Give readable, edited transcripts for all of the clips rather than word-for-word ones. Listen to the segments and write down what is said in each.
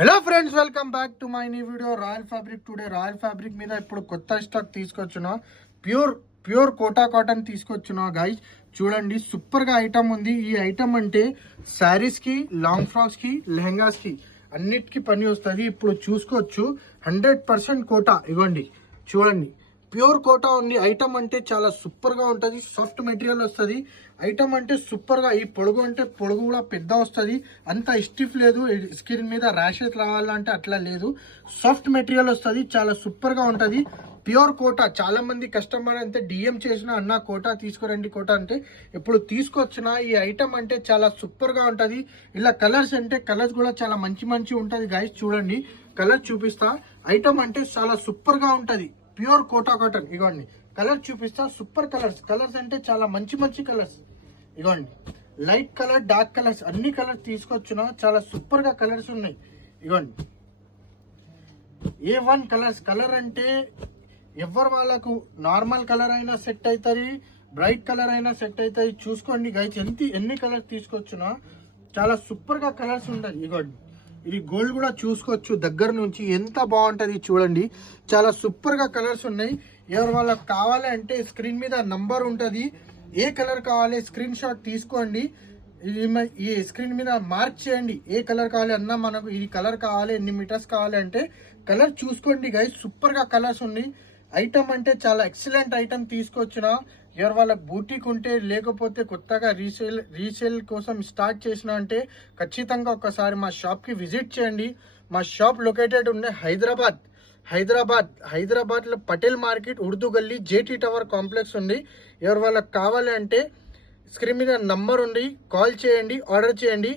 Hello friends, welcome back to my new video royal fabric. Today royal fabric మీద ఇప్పుడు కొత్త stock తీసుకొచ్చిన pure Kota cotton తీసుకొచ్చిన guys. చూడండి, సూపర్ గా ఐటమ్ ఉంది. ఈ ఐటమ్ అంటే శారీస్ కి, లాంగ్ ఫ్రాక్స్ కి, లెహంగాస్ కి అన్నిటికీ పని వస్తుంది. ఇప్పుడు చూసుకోవచ్చు 100% కోటా. ఇవ్వండి, చూడండి, ప్యూర్ కోటా ఉంది. ఐటమ్ అంటే చాలా సూపర్ గా ఉంటుంది. సాఫ్ట్ మెటీరియల్ వస్తుంది. ఐటమ్ అంటే సూపర్ గా, ఈ పొడుగు అంటే పొడుగు కూడా పెద్ద వస్తుంది. అంత స్టిఫ్ లేదు, స్కిన్ మీద ర్యాషెస్ రావాలంటే అట్లా లేదు. సాఫ్ట్ మెటీరియల్ వస్తుంది, చాలా సూపర్ గా ఉంటుంది. ప్యూర్ కోటా. చాలా మంది కస్టమర్ అంతే డిఎం చేసిన, అన్న కోటా తీసుకురండి కోటా అంటే ఇప్పుడు తీసుకొచ్చిన. ఈ ఐటమ్ అంటే చాలా సూపర్ గా ఉంటుంది. ఇలా కలర్స్ అంటే కలర్స్ కూడా చాలా మంచి ఉంటుంది గైస్. చూడండి, కలర్ చూపిస్తా. ఐటమ్ అంటే చాలా సూపర్ గా ఉంటుంది. Pure Kota cotton. ఇగోండి, కలర్ చూపిస్తా. సూపర్ కలర్స్ అంటే చాలా మంచి కలర్స్. ఇగోండి, లైట్ కలర్, డార్క్ కలర్స్ అన్ని కలర్స్ తీసుకొచ్చిన. చాలా సూపర్ గా కలర్స్ ఉన్నాయి. ఇగోండి, A1 కలర్ అంటే ఎవరు వాళ్ళకు నార్మల్ కలర్ అయినా సెట్ అవుతుంది, బ్రైట్ కలర్ అయినా సెట్ అవుతుంది. చూసుకోండి గైస్, ఎన్ని కలర్స్ తీసుకొచ్చినా చాలా సూపర్ గా కలర్స్ ఉంటుంది. ఇగోండి, ఇది గోల్డ్ కూడా చూసుకోవచ్చు దగ్గర నుంచి, ఎంత బాగుంటది చూడండి. చాలా సూపర్ గా కలర్స్ ఉన్నాయి. ఎవరు వాళ్ళకి కావాలి అంటే స్క్రీన్ మీద నంబర్ ఉంటది. ఏ కలర్ కావాలి స్క్రీన్ షాట్ తీసుకోండి. ఈ స్క్రీన్ మీద మార్క్ చేయండి. ఏ కలర్ కావాలి అన్నా, మనకు ఈ కలర్ కావాలి, ఎన్ని మీటర్స్ కావాలి అంటే కలర్ చూసుకోండి గైస్. సూపర్ గా కలర్స్ ఉన్నాయి. ఐటమ్ అంటే చాలా ఎక్సలెంట్ ఐటమ్ తీసుకొచ్చిన. ఎవరు వాళ్ళకి బూటిక్ ఉంటే, లేకపోతే కొత్తగా రీసేల్ కోసం స్టార్ట్ చేసిన అంటే ఖచ్చితంగా ఒకసారి మా షాప్కి విజిట్ చేయండి. మా షాప్ లొకేటెడ్ ఉండే హైదరాబాద్లో పటేల్ మార్కెట్, ఉర్దూ గల్లీ, జేటీ టవర్ కాంప్లెక్స్ ఉంది. ఎవరు వాళ్ళకి కావాలి అంటే స్క్రీన్ మీద నంబర్ ఉంది, కాల్ చేయండి, ఆర్డర్ చేయండి.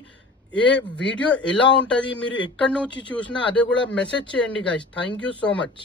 ఏ వీడియో ఎలా ఉంటుంది, మీరు ఎక్కడి నుంచి చూసినా అదే కూడా మెసేజ్ చేయండి guys. Thank you so much.